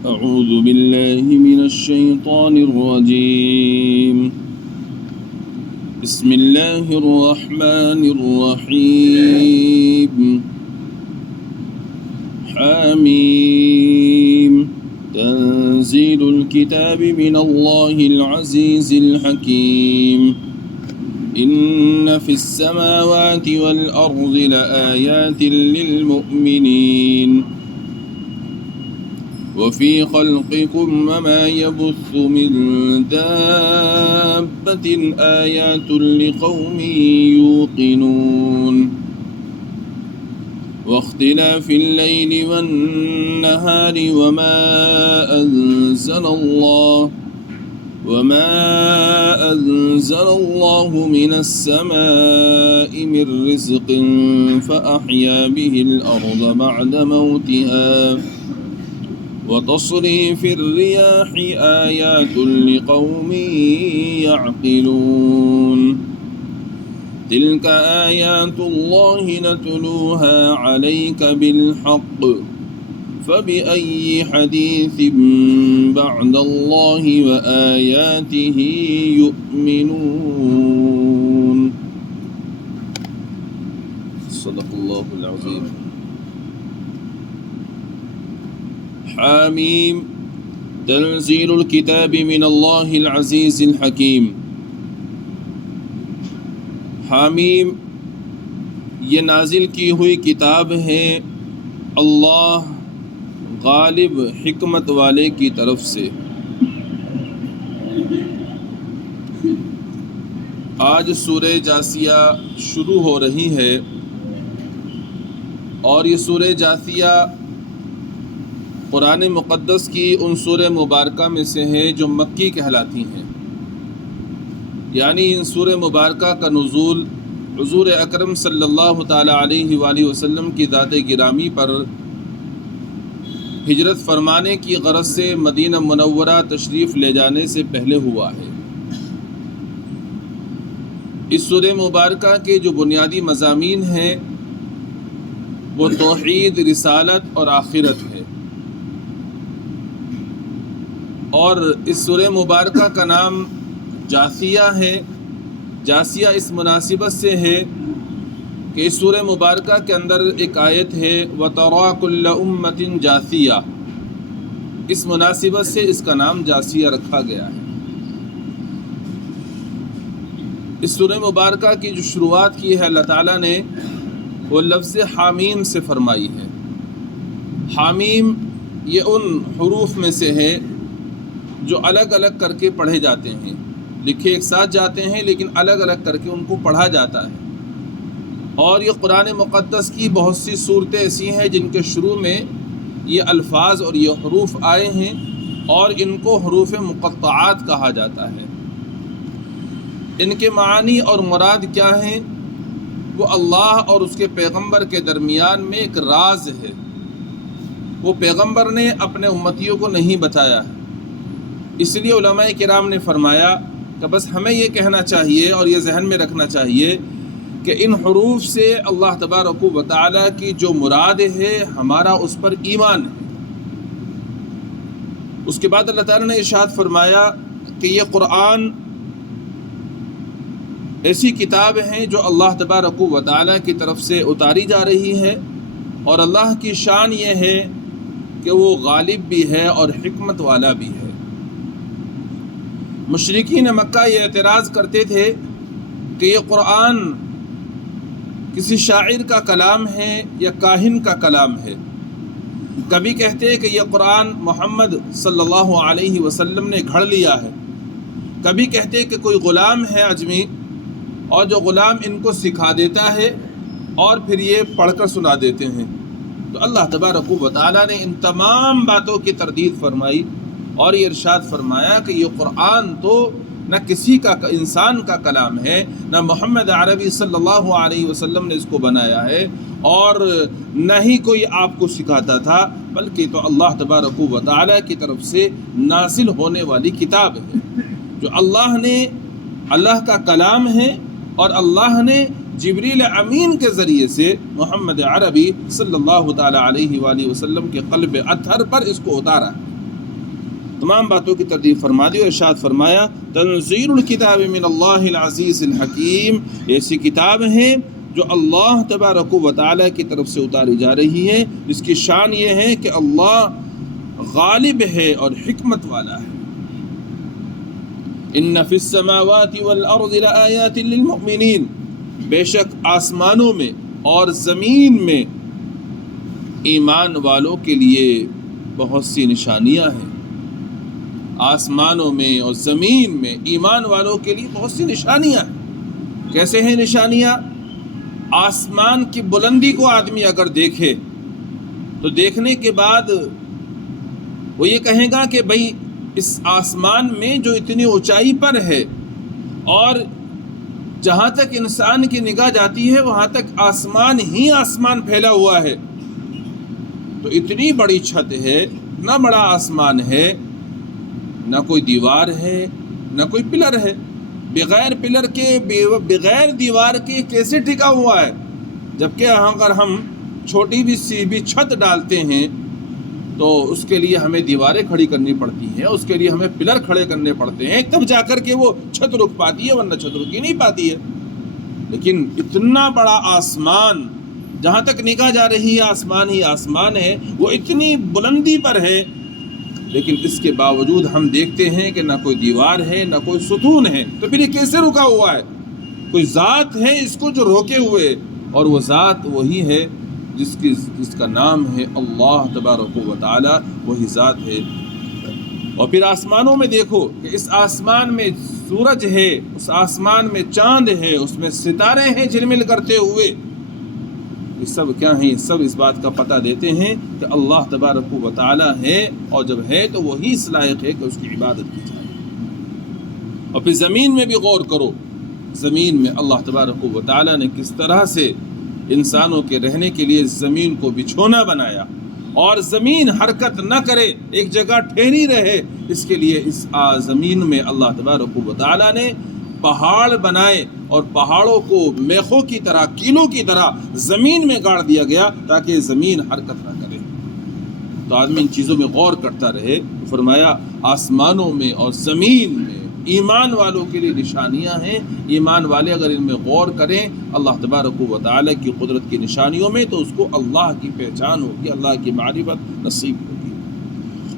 أعوذ بالله من الشيطان الرجيم. بسم الله الرحمن الرحيم. حميم تنزيل الكتاب من الله العزيز الحكيم. إن في السماوات والأرض لآيات للمؤمنين وفي خلقكم وما يبث من دابة آيات لقوم يوقنون واختلاف الليل والنهار وما أنزل الله من السماء من رزق فأحيا به الأرض بعد موتها وتصريف الرياح آيات لقوم يعقلون تلك آيات الله نتلوها عليك بالحق فبأي حديث بعد الله وآياته يؤمنون. صدق الله العظيم. حامیم تنزیل الکتاب من اللہ العزیز الحکیم. حامیم یہ نازل کی ہوئی کتاب ہے اللہ غالب حکمت والے کی طرف سے. آج سورہ جاثیہ شروع ہو رہی ہے اور یہ سورہ جاثیہ قرآن مقدس کی ان سورہ مبارکہ میں سے ہیں جو مکی کہلاتی ہیں، یعنی ان سورہ مبارکہ کا نزول حضور اکرم صلی اللہ تعالی علیہ وآلہ وسلم کی ذات گرامی پر ہجرت فرمانے کی غرض سے مدینہ منورہ تشریف لے جانے سے پہلے ہوا ہے. اس سورہ مبارکہ کے جو بنیادی مضامین ہیں وہ توحید، رسالت اور آخرت ہے. اور اس سورہ مبارکہ کا نام جاثیہ ہے. جاثیہ اس مناسبت سے ہے کہ اس سورہ مبارکہ کے اندر ایک آیت ہے وَتَرَىٰ كُلَّ أُمَّةٍ جَاثِيَةٍ. اس مناسبت سے اس کا نام جاثیہ رکھا گیا ہے. اس سورہ مبارکہ کی جو شروعات کی ہے اللہ تعالیٰ نے وہ لفظ حامیم سے فرمائی ہے. حامیم یہ ان حروف میں سے ہے جو الگ الگ کر کے پڑھے جاتے ہیں، لکھے ایک ساتھ جاتے ہیں لیکن الگ الگ کر کے ان کو پڑھا جاتا ہے. اور یہ قرآن مقدس کی بہت سی صورتیں ایسی ہیں جن کے شروع میں یہ الفاظ اور یہ حروف آئے ہیں اور ان کو حروف مقطعات کہا جاتا ہے. ان کے معانی اور مراد کیا ہیں؟ وہ اللہ اور اس کے پیغمبر کے درمیان میں ایک راز ہے. وہ پیغمبر نے اپنے امتیوں کو نہیں بتایا ہے. اس لیے علماء کرام نے فرمایا کہ بس ہمیں یہ کہنا چاہیے اور یہ ذہن میں رکھنا چاہیے کہ ان حروف سے اللہ تبارک و تعالیٰ کی جو مراد ہے ہمارا اس پر ایمان ہے. اس کے بعد اللہ تعالیٰ نے ارشاد فرمایا کہ یہ قرآن ایسی کتاب ہیں جو اللہ تبارک و تعالیٰ کی طرف سے اتاری جا رہی ہے اور اللہ کی شان یہ ہے کہ وہ غالب بھی ہے اور حکمت والا بھی ہے. مشرکین مکہ یہ اعتراض کرتے تھے کہ یہ قرآن کسی شاعر کا کلام ہے یا کاہن کا کلام ہے. کبھی کہتے کہ یہ قرآن محمد صلی اللہ علیہ وسلم نے گھڑ لیا ہے، کبھی کہتے کہ کوئی غلام ہے عجمی اور جو غلام ان کو سکھا دیتا ہے اور پھر یہ پڑھ کر سنا دیتے ہیں. تو اللہ تبارک و تعالیٰ نے ان تمام باتوں کی تردید فرمائی اور یہ ارشاد فرمایا کہ یہ قرآن تو نہ کسی کا انسان کا کلام ہے، نہ محمد عربی صلی اللہ علیہ وسلم نے اس کو بنایا ہے اور نہ ہی کوئی آپ کو سکھاتا تھا، بلکہ تو اللہ تبارک و تعالیٰ کی طرف سے نازل ہونے والی کتاب ہے جو اللہ کا کلام ہے اور اللہ نے جبریل امین کے ذریعے سے محمد عربی صلی اللہ تعالیٰ علیہ وآلہ وسلم کے قلب اطہر پر اس کو اتارا. تمام باتوں کی تردید فرما دی اور ارشاد فرمایا تنزیل الکتاب من اللہ العزیز الحکیم، ایسی کتاب ہے جو اللہ تبارک و تعالیٰ کی طرف سے اتاری جا رہی ہے، اس کی شان یہ ہے کہ اللہ غالب ہے اور حکمت والا ہے۔ ان فی السماوات والارض لآیات للمؤمنین، بے شک آسمانوں میں اور زمین میں ایمان والوں کے لیے بہت سی نشانیاں ہیں۔ آسمانوں میں اور زمین میں ایمان والوں کے لیے بہت سی نشانیاں ہیں۔ کیسے ہیں نشانیاں؟ آسمان کی بلندی کو آدمی اگر دیکھے تو دیکھنے کے بعد وہ یہ کہے گا کہ بھئی اس آسمان میں جو اتنی اونچائی پر ہے اور جہاں تک انسان کی نگاہ جاتی ہے وہاں تک آسمان ہی آسمان پھیلا ہوا ہے، تو اتنی بڑی چھت ہے، اتنا بڑا آسمان ہے، نہ کوئی دیوار ہے نہ کوئی پلر ہے، بغیر پلر کے بغیر دیوار کے کیسے ٹکا ہوا ہے؟ جبکہ اگر ہم چھوٹی بھی سی بھی چھت ڈالتے ہیں تو اس کے لیے ہمیں دیواریں کھڑی کرنی پڑتی ہیں، اس کے لیے ہمیں پلر کھڑے کرنے پڑتے ہیں، تب جا کر کے وہ چھت رک پاتی ہے، ورنہ چھت رک ہی نہیں پاتی ہے۔ لیکن اتنا بڑا آسمان، جہاں تک نگاہ جا رہی ہے آسمان ہی آسمان ہے، وہ اتنی بلندی پر ہے، لیکن اس کے باوجود ہم دیکھتے ہیں کہ نہ کوئی دیوار ہے نہ کوئی ستون ہے، تو پھر یہ کیسے رکا ہوا ہے؟ کوئی ذات ہے اس کو جو روکے ہوئے، اور وہ ذات وہی ہے جس کا نام ہے اللہ تبارک و تعالی، وہی ذات ہے۔ اور پھر آسمانوں میں دیکھو کہ اس آسمان میں سورج ہے، اس آسمان میں چاند ہے، اس میں ستارے ہیں جھلمل کرتے ہوئے، یہ سب کیا ہیں؟ سب اس بات کا پتہ دیتے ہیں کہ اللہ تبارک و تعالی ہے، اور جب ہے تو وہی اس لائق ہے کہ اس کی عبادت کی جائے۔ اور پھر زمین میں بھی غور کرو، زمین میں اللہ تبارک و تعالی نے کس طرح سے انسانوں کے رہنے کے لیے زمین کو بچھونا بنایا، اور زمین حرکت نہ کرے، ایک جگہ ٹھہری رہے، اس کے لیے اس زمین میں اللہ تبارک و تعالی نے پہاڑ بنائے، اور پہاڑوں کو میخوں کی طرح، کیلوں کی طرح زمین میں گاڑ دیا گیا تاکہ زمین حرکت نہ کرے۔ تو آدمی ان چیزوں میں غور کرتا رہے۔ فرمایا آسمانوں میں اور زمین میں ایمان والوں کے لیے نشانیاں ہیں، ایمان والے اگر ان میں غور کریں اللہ تبارک و تعالی کی قدرت کی نشانیوں میں، تو اس کو اللہ کی پہچان ہوگی، اللہ کی معرفت نصیب ہوگی۔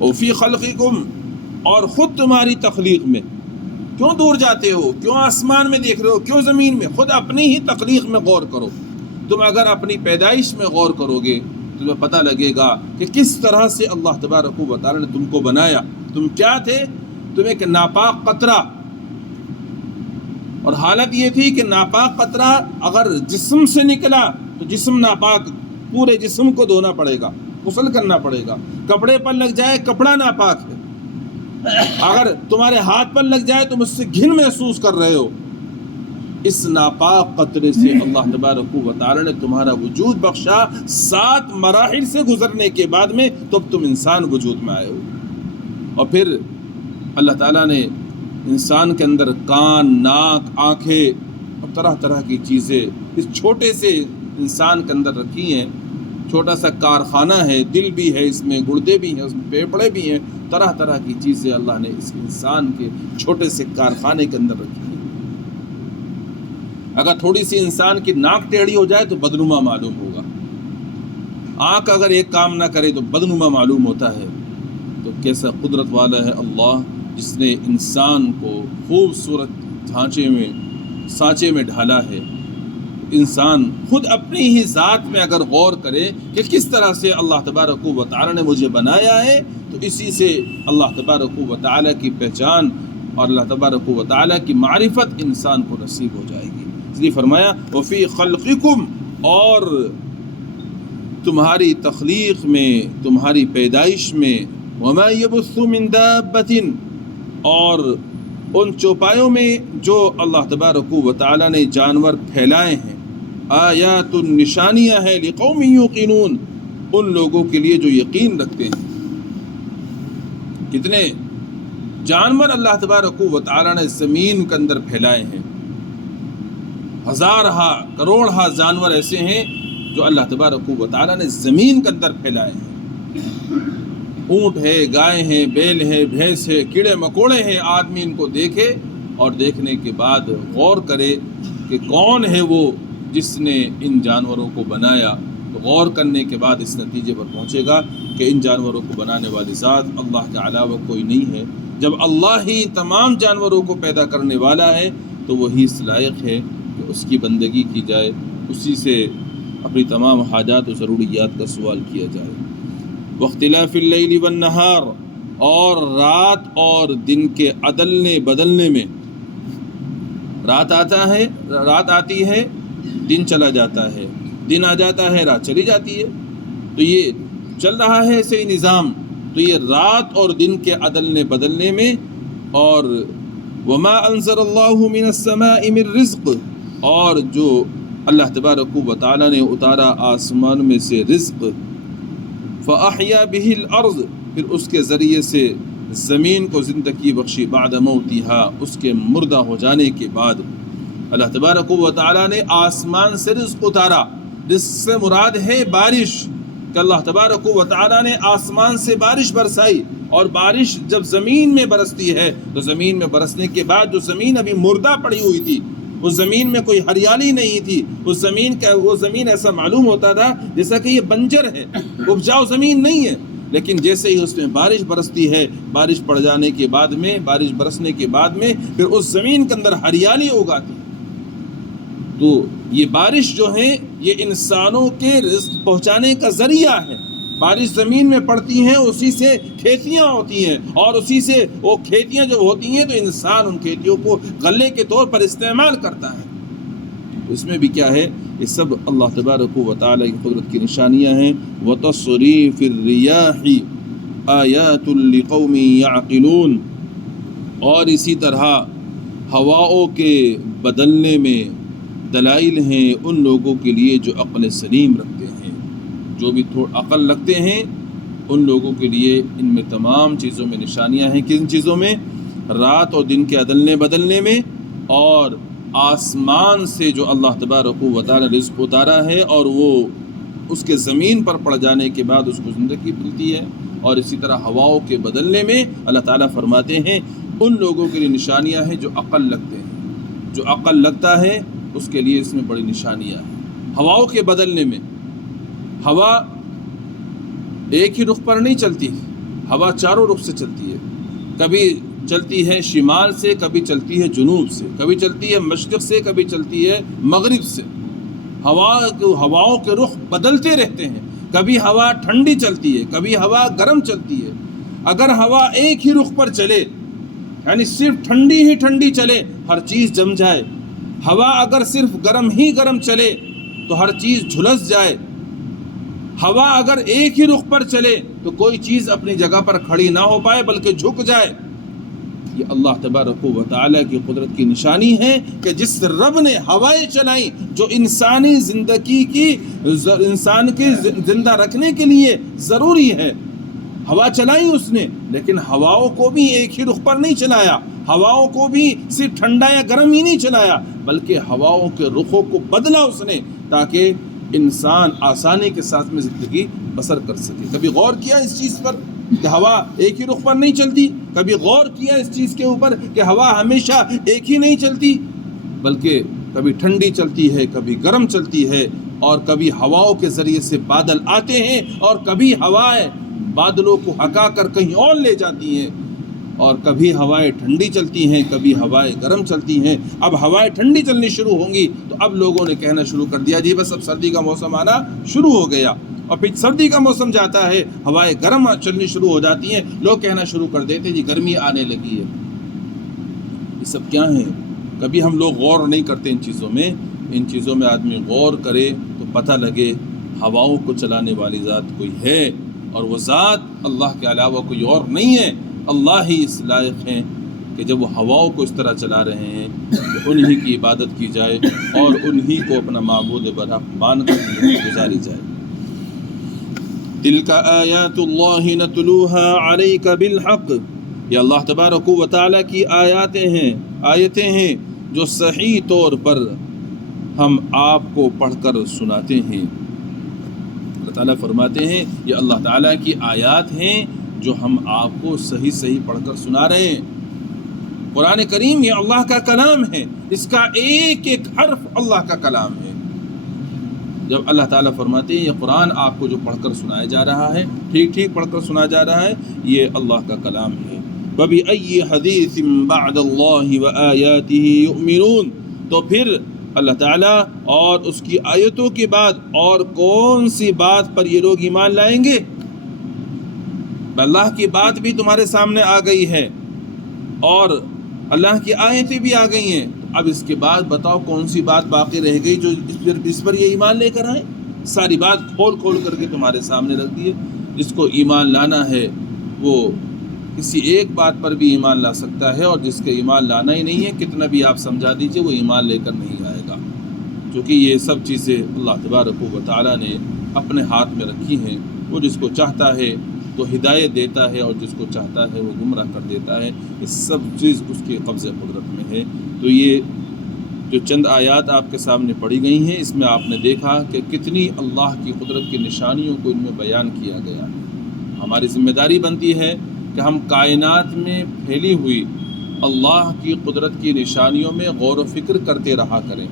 وفی خلقکم، اور خود تمہاری تخلیق میں، کیوں دور جاتے ہو؟ کیوں آسمان میں دیکھ رہے ہو؟ کیوں زمین میں؟ خود اپنی ہی تخلیق میں غور کرو۔ تم اگر اپنی پیدائش میں غور کرو گے تمہیں پتہ لگے گا کہ کس طرح سے اللہ تبارک و تعالی نے تم کو بنایا۔ تم کیا تھے؟ تم ایک ناپاک قطرہ، اور حالت یہ تھی کہ ناپاک قطرہ اگر جسم سے نکلا تو جسم ناپاک، پورے جسم کو دھونا پڑے گا، غسل کرنا پڑے گا۔ کپڑے پر لگ جائے کپڑا ناپاک ہے، اگر تمہارے ہاتھ پر لگ جائے تم اس سے گھن محسوس کر رہے ہو۔ اس ناپاک قطرے سے اللہ تبارک و تعالی نے تمہارا وجود بخشا، 7 مراحل سے گزرنے کے بعد میں تب تم انسان وجود میں آئے ہو۔ اور پھر اللہ تعالیٰ نے انسان کے اندر کان، ناک، آنکھیں اور طرح طرح کی چیزیں اس چھوٹے سے انسان کے اندر رکھی ہیں۔ چھوٹا سا کارخانہ ہے، دل بھی ہے اس میں، گردے بھی ہیں اس میں، پھیپھڑے بھی ہیں، طرح طرح کی چیزیں اللہ نے اس انسان کے چھوٹے سے کارخانے کے اندر رکھی ہیں۔ اگر تھوڑی سی انسان کی ناک ٹیڑھی ہو جائے تو بدنما معلوم ہوگا، آنکھ اگر ایک کام نہ کرے تو بدنما معلوم ہوتا ہے۔ تو کیسا قدرت والا ہے اللہ جس نے انسان کو خوبصورت سانچے میں ڈھالا ہے۔ انسان خود اپنی ہی ذات میں اگر غور کرے کہ کس طرح سے اللہ تبارک و تعالی نے مجھے بنایا ہے، تو اسی سے اللہ تبارک و تعالی کی پہچان اور اللہ تبارک و تعالی کی معرفت انسان کو نصیب ہو جائے گی۔ اس لیے فرمایا وفی خلقکم، اور تمہاری تخلیق میں، تمہاری پیدائش میں، وما یبث من دابۃ، اور ان چوپایوں میں جو اللہ تبارک و تعالی نے جانور پھیلائے ہیں، آیات، نشانیاں ہیں، لقوم یوقنون، ان لوگوں کے لیے جو یقین رکھتے ہیں۔ کتنے جانور اللہ تبارک و تعالی نے زمین کے اندر پھیلائے ہیں، ہزارہا کروڑہا جانور ایسے ہیں جو اللہ تبارک و تعالی نے زمین کے اندر پھیلائے ہیں۔ اونٹ ہے، گائے ہیں، بیل ہے، بھینس ہے، کیڑے مکوڑے ہیں، آدمی ان کو دیکھے اور دیکھنے کے بعد غور کرے کہ کون ہے وہ جس نے ان جانوروں کو بنایا، تو غور کرنے کے بعد اس نتیجے پر پہنچے گا کہ ان جانوروں کو بنانے والی ذات اللہ کے علاوہ کوئی نہیں ہے۔ جب اللہ ہی تمام جانوروں کو پیدا کرنے والا ہے تو وہی اس لائق ہے کہ اس کی بندگی کی جائے، اسی سے اپنی تمام حاجات و ضروریات کا سوال کیا جائے۔ واختلاف اللیل والنہار، اور رات اور دن کے عدلنے بدلنے میں، رات آتی ہے، دن چلا جاتا ہے، دن آ جاتا ہے، رات چلی جاتی ہے، تو یہ چل رہا ہے ایسے ہی نظام۔ تو یہ رات اور دن کے عدلنے بدلنے میں، اور وما انزل اللہ من السماء من رزق، اور جو اللہ تبارک و تعالی نے اتارا آسمان میں سے رزق، فاحیا به الارض، پھر اس کے ذریعے سے زمین کو زندگی بخشی، بعد موتھا، اس کے مردہ ہو جانے کے بعد۔ اللہ تبارک و تعالی نے آسمان سے رزق اتارا، رزق سے مراد ہے بارش، کہ اللہ تبارک و تعالی نے آسمان سے بارش برسائی، اور بارش جب زمین میں برستی ہے تو زمین میں برسنے کے بعد جو زمین ابھی مردہ پڑی ہوئی تھی، اس زمین میں کوئی ہریالی نہیں تھی، وہ زمین ایسا معلوم ہوتا تھا جیسا کہ یہ بنجر ہے، اپجاؤ زمین نہیں ہے، لیکن جیسے ہی اس میں بارش برستی ہے، بارش پڑ جانے کے بعد میں، بارش برسنے کے بعد میں پھر اس زمین کے اندر ہریالی اگاتی۔ تو یہ بارش جو ہے یہ انسانوں کے رزق پہنچانے کا ذریعہ ہے۔ بارش زمین میں پڑتی ہیں، اسی سے کھیتیاں ہوتی ہیں، اور اسی سے وہ کھیتیاں جب ہوتی ہیں تو انسان ان کھیتیوں کو غلے کے طور پر استعمال کرتا ہے۔ اس میں بھی کیا ہے، یہ سب اللہ تبارک و تعالی کی قدرت کی نشانیاں ہیں۔ وَتَصْرِيفِ الرِّيَاحِ آیَاتٌ لِقَوْمٍ يَعْقِلُونَ، اور اسی طرح ہواؤں کے بدلنے میں دلائل ہیں ان لوگوں کے لیے جو عقل سلیم رکھتے ہیں، جو بھی عقل رکھتے ہیں ان لوگوں کے لیے ان میں تمام چیزوں میں نشانیاں ہیں۔ کن چیزوں میں؟ رات اور دن کے عدلنے بدلنے میں، اور آسمان سے جو اللہ تبارک و تعالی رزق اتارا ہے اور وہ اس کے زمین پر پڑ جانے کے بعد اس کو زندگی ملتی ہے، اور اسی طرح ہواؤں کے بدلنے میں اللہ تعالیٰ فرماتے ہیں ان لوگوں کے لیے نشانیاں ہیں جو عقل رکھتے ہیں۔ جو عقل رکھتا ہے اس کے لیے اس میں بڑی نشانیاں ہیں۔ ہواؤں کے بدلنے میں، ہوا ایک ہی رخ پر نہیں چلتی، ہوا چاروں رخ سے چلتی ہے، کبھی چلتی ہے شمال سے، کبھی چلتی ہے جنوب سے، کبھی چلتی ہے مشرق سے، کبھی چلتی ہے مغرب سے۔ ہواؤں کے رخ بدلتے رہتے ہیں، کبھی ہوا ٹھنڈی چلتی ہے، کبھی ہوا گرم چلتی ہے۔ اگر ہوا ایک ہی رخ پر چلے، یعنی صرف ٹھنڈی ہی ٹھنڈی چلے، ہر چیز جم جائے۔ ہوا اگر صرف گرم ہی گرم چلے تو ہر چیز جھلس جائے۔ ہوا اگر ایک ہی رخ پر چلے تو کوئی چیز اپنی جگہ پر کھڑی نہ ہو پائے بلکہ جھک جائے۔ یہ اللہ تبارک و تعالیٰ کی قدرت کی نشانی ہے کہ جس رب نے ہوائیں چلائیں جو انسانی زندگی کی، انسان کے زندہ رکھنے کے لیے ضروری ہے، ہوا چلائی اس نے، لیکن ہواؤں کو بھی ایک ہی رخ پر نہیں چلایا، ہواؤں کو بھی صرف ٹھنڈا یا گرم ہی نہیں چلایا بلکہ ہواؤں کے رخوں کو بدلا اس نے، تاکہ انسان آسانی کے ساتھ میں زندگی بسر کر سکے۔ کبھی غور کیا اس چیز پر کہ ہوا ایک ہی رخ پر نہیں چلتی؟ کبھی غور کیا اس چیز کے اوپر کہ ہوا ہمیشہ ایک ہی نہیں چلتی، بلکہ کبھی ٹھنڈی چلتی ہے، کبھی گرم چلتی ہے، اور کبھی ہواؤں کے ذریعے سے بادل آتے ہیں اور کبھی ہوائیں بادلوں کو ہکا کر کہیں اور لے جاتی ہیں، اور کبھی ہوائیں ٹھنڈی چلتی ہیں، کبھی ہوائیں گرم چلتی ہیں۔ اب ہوائیں ٹھنڈی چلنی شروع ہوں گی تو اب لوگوں نے کہنا شروع کر دیا جی بس اب سردی کا موسم آنا شروع ہو گیا، اور پھر سردی کا موسم جاتا ہے ہوائیں گرم چلنی شروع ہو جاتی ہیں، لوگ کہنا شروع کر دیتے جی گرمی آنے لگی ہے۔ یہ سب کیا ہیں؟ کبھی ہم لوگ غور نہیں کرتے ان چیزوں میں۔ ان چیزوں میں آدمی غور کرے تو پتہ لگے ہواؤں کو چلانے والی ذات کوئی ہے، اور وہ ذات اللہ کے علاوہ کوئی اور نہیں ہے۔ اللہ ہی اس لائق ہیں کہ جب وہ ہواؤں کو اس طرح چلا رہے ہیں کہ انہی کی عبادت کی جائے اور انہی کو اپنا معبود برحق مان کر زندگی گزاری جائے۔ تلک آیات اللہ نتلوها علیک بالحق، یہ اللہ تبارک و تعالیٰ کی آیتیں ہیں جو صحیح طور پر ہم آپ کو پڑھ کر سناتے ہیں۔ اللہ تعالیٰ فرماتے ہیں یہ اللہ تعالیٰ کی آیات ہیں جو ہم آپ کو صحیح صحیح پڑھ کر سنا رہے ہیں۔ قرآن کریم یہ اللہ کا کلام ہے، اس کا ایک ایک حرف اللہ کا کلام ہے۔ جب اللہ تعالیٰ فرماتے ہیں یہ قرآن آپ کو جو پڑھ کر سنایا جا رہا ہے، ٹھیک ٹھیک پڑھ کر سنایا جا رہا ہے، یہ اللہ کا کلام ہے۔ وَبِأَيِّ حَدِيثٍ بَعْدَ اللَّهِ وَآيَاتِهِ يُؤْمِنُونَ، تو پھر اللہ تعالیٰ اور اس کی آیتوں کے بعد اور کون سی بات پر یہ لوگ ایمان لائیں گے؟ اللہ کی بات بھی تمہارے سامنے آ گئی ہے اور اللہ کی آیتیں بھی آ گئی ہیں، اب اس کے بعد بتاؤ کون سی بات باقی رہ گئی جو اس پر یہ ایمان لے کر آئیں؟ ساری بات کھول کھول کر کے تمہارے سامنے رکھ دی ہے۔ جس کو ایمان لانا ہے وہ کسی ایک بات پر بھی ایمان لا سکتا ہے، اور جس کے ایمان لانا ہی نہیں ہے کتنا بھی آپ سمجھا دیجئے وہ ایمان لے کر نہیں آئے گا، کیونکہ یہ سب چیزیں اللہ تبارک و تعالیٰ نے اپنے ہاتھ میں رکھی ہیں۔ وہ جس کو چاہتا ہے تو ہدایت دیتا ہے اور جس کو چاہتا ہے وہ گمراہ کر دیتا ہے۔ اس سب چیز اس کے قبضہ قدرت میں ہے۔ تو یہ جو چند آیات آپ کے سامنے پڑھی گئی ہیں، اس میں آپ نے دیکھا کہ کتنی اللہ کی قدرت کی نشانیوں کو ان میں بیان کیا گیا ہے۔ ہماری ذمہ داری بنتی ہے کہ ہم کائنات میں پھیلی ہوئی اللہ کی قدرت کی نشانیوں میں غور و فکر کرتے رہا کریں،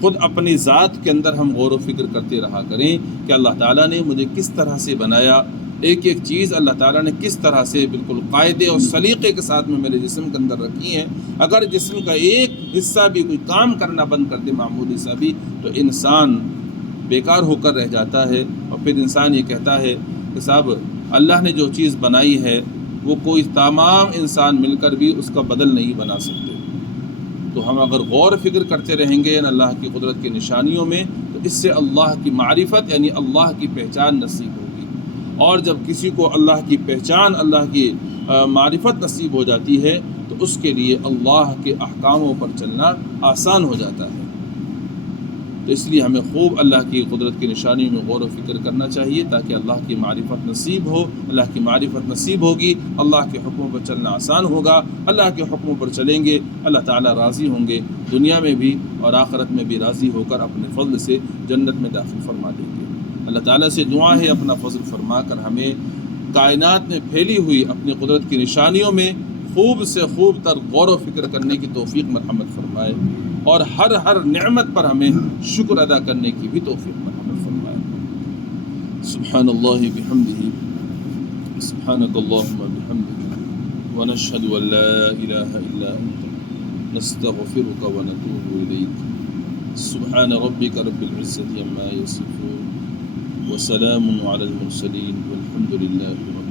خود اپنی ذات کے اندر ہم غور و فکر کرتے رہا کریں کہ اللہ تعالیٰ نے مجھے کس طرح سے بنایا، ایک ایک چیز اللہ تعالیٰ نے کس طرح سے بالکل قاعدے اور سلیقے کے ساتھ میں میرے جسم کے اندر رکھی ہیں۔ اگر جسم کا ایک حصہ بھی کوئی کام کرنا بند کر دے، معمولی سا بھی، تو انسان بیکار ہو کر رہ جاتا ہے، اور پھر انسان یہ کہتا ہے کہ صاحب اللہ نے جو چیز بنائی ہے وہ کوئی تمام انسان مل کر بھی اس کا بدل نہیں بنا سکتے۔ تو ہم اگر غور فکر کرتے رہیں گے اللہ کی قدرت کی نشانیوں میں، تو اس سے اللہ کی معرفت یعنی اللہ کی پہچان نصیب ہوگی، اور جب کسی کو اللہ کی پہچان، اللہ کی معرفت نصیب ہو جاتی ہے تو اس کے لیے اللہ کے احکاموں پر چلنا آسان ہو جاتا ہے۔ تو اس لیے ہمیں خوب اللہ کی قدرت کی نشانیوں میں غور و فکر کرنا چاہیے تاکہ اللہ کی معرفت نصیب ہو۔ اللہ کی معرفت نصیب ہوگی، اللہ کے حکموں پر چلنا آسان ہوگا، اللہ کے حکموں پر چلیں گے، اللہ تعالیٰ راضی ہوں گے، دنیا میں بھی اور آخرت میں بھی راضی ہو کر اپنے فضل سے جنت میں داخل فرما دیں گے۔ اللہ تعالیٰ سے دعا ہے اپنا فضل فرما کر ہمیں کائنات میں پھیلی ہوئی اپنی قدرت کی نشانیوں میں خوب سے خوب تر غور و فکر کرنے کی توفیق مرحمت فرمائے، اور ہر نعمت پر ہمیں شکر ادا کرنے کی بھی توفیق مرحمت فرمائے۔ سبحان اللہ بحمدہ، سبحانک اللہم بحمدک، ونشہد ان لا الہ الا انت، نستغفرک ونتوب الیک۔ سبحان ربک رب العزة عما یصفون، وسلام علی المرسلین، والحمد للہ رب العالمین۔